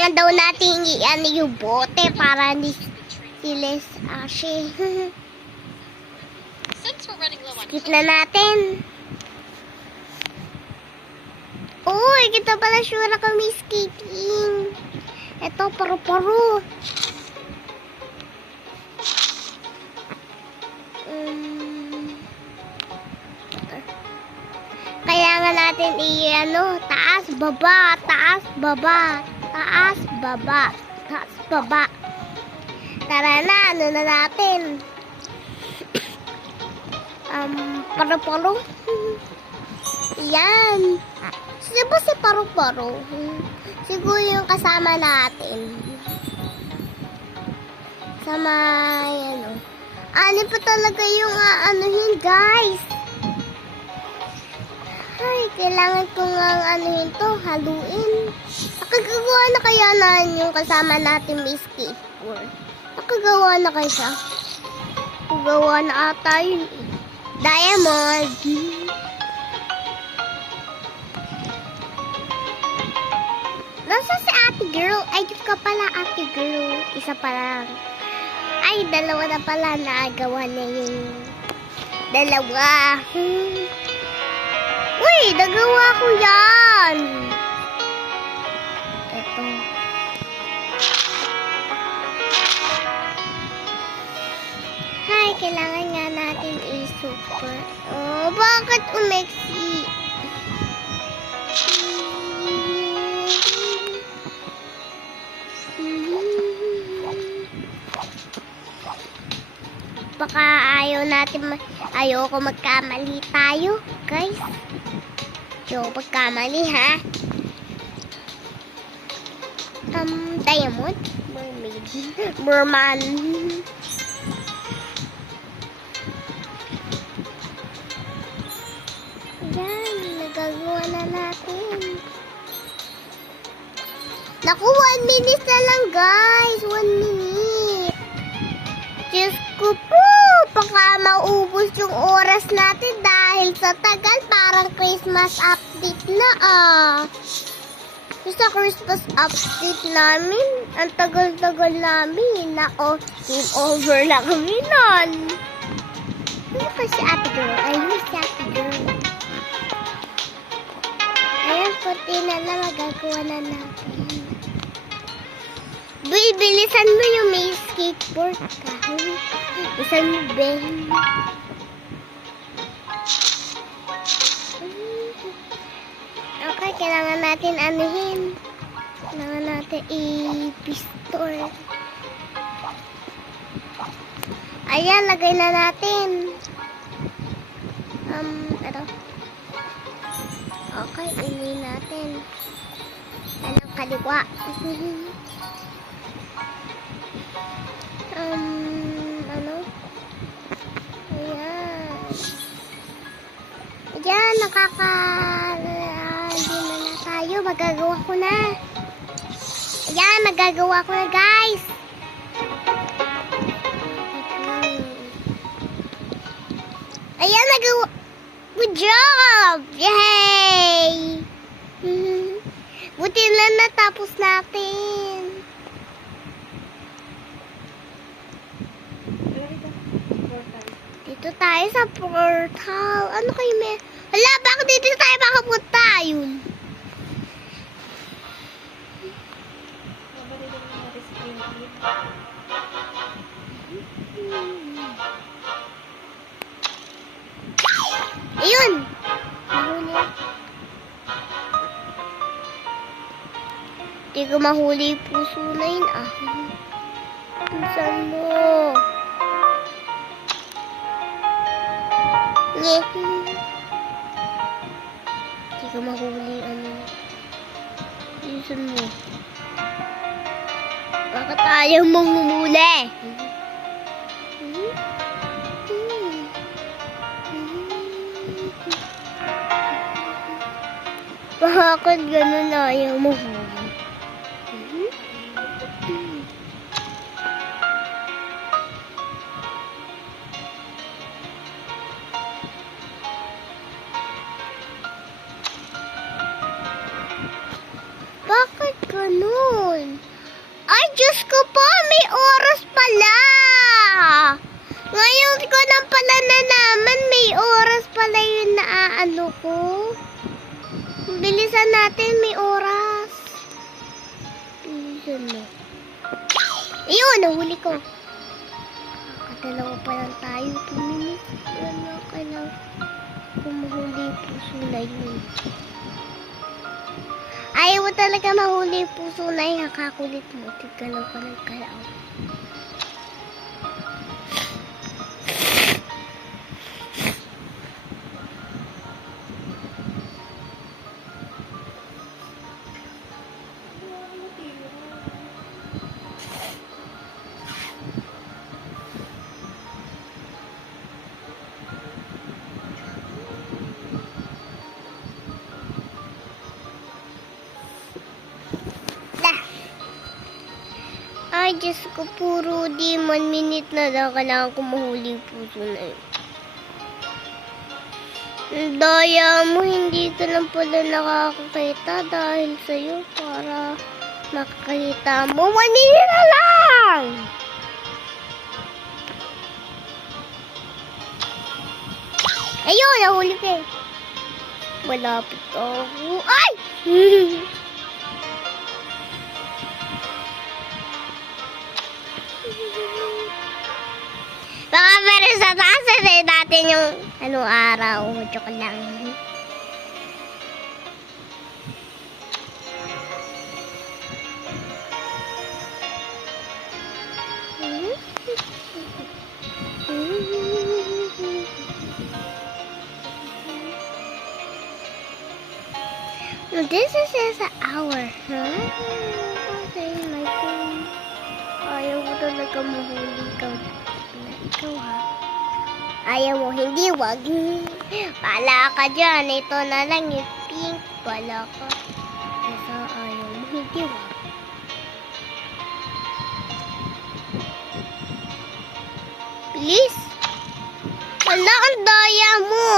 Kailangan daw natin i-ano yung bote para hindi sila ashe. Skip na natin. Uy, kita pala sure kami skating. Ito, paru-paro. Kailangan natin i-ano, taas, baba, taas, baba, taas, baba, taas, baba. Tara na, ano na natin? Paru-paro. Yan. Sino ba si paru-paro? Siguro yung kasama natin. Sama, yan o. Ano pa talaga yung anuhin, guys? Ay, kailangan ko nga anuhin to, haluin. Nakagagawa na kaya na yung kasama natin may skateboard. Nakagawa na kaya siya? Nakagawa na ata yun. Diamond. Nasa si ate girl? Ay, yun ka pala ate girl. Isa pa lang. Ay, dalawa na pala. Nagawa na yung dalawa. Uy, nagawa ko yan. Ito. Hi, kailangan nga natin i-super. Oh, bakit umeksi? Baka ayoko magkamali tayo, guys. Ayoko magkamali, ha? Diamond? Mermaid? Merman? Yan, nagagawa na natin. Naku, 1 minute na lang, guys. 1 minute. Diyos ko po, baka maubos yung oras natin dahil sa tagal, parang Christmas update na Sa Christmas update namin, ang tagal-tagal namin. Nako, game over na kami nun. Ano ka si ate girl? Ayun si ate girl. Ayan, konti na lang magagawa na natin. Bilisan mo yung may skateboard ka. Bilisan mo, Ben. Okay, kailangan natin anuhin. Kailangan natin i-pistol. Ayan, lagay na natin. Ito. Okay, ini natin. Anong kaliwa? Ano? Ayan. Ayan, hindi na tayo. Magagawa ko na. Ayan, magagawa ko na, guys. Ayan, nagawa. Good job! Yay! Buti lang natapos natin. Dito tayo sa portal. Ano kayo may... Hala, bakit dito tayo makapunta? Yun. Ayun. Mahuli. Hindi ko mahuli yung puso na yun. Saan mo? Hindi ko mahuli Saan mo? Bakit ayaw mong humuli? Bakit ganun ayaw mo huli? Bakit ganun? Diyos ko po, may oras pala. Ngayon ko lang pala nalaman, may oras pala yung naaano ko. Bilisan natin, may oras. Bilisan mo. Ayun, nahuli ko. Kakadalawa pa lang tayo, 2 minutes. Wala, kailangan kumahuli yung puso na yun. Ayaw mo talaga mahuli yung puso na yun. Nakakulit mo. Tigalaw ka ng kalaw. Ay, Diyos ko, puro di 1 minute na lang kailangan ko mahuli yung puso na yun. Daya mo, hindi ka lang pala nakakakita dahil sa'yo para makakita mo. 1 minute na lang! Ayun, nahuli ka eh. Malapit ako. Ay! Baka pero sa taas natin yung anong araw. Joke lang. No, this is an hour, huh? Okay, my phone. Ayaw ko talaga mahuli ka. Ikaw ha? Ayaw mo, hindi, wag. Pala ka dyan. Ito na lang yung pink. Pala ka. Basta ayaw mo, hindi, wag. Please? Wala, ang daya mo.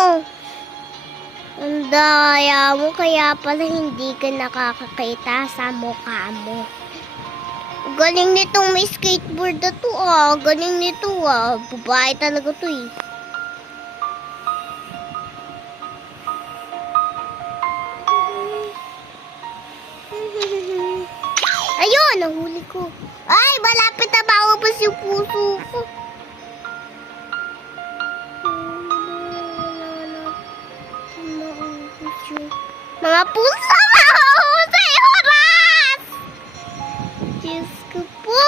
Ang daya mo, kaya pala hindi ka nakakakita sa mukha mo. Galing nitong may skateboard na to ah. Galing nito ah. Babae talaga to eh. Ayun, nahuli ko. Ay, malapit na maubos yung puso ko. Mga puso, maubos sa oras! Diyos ko po,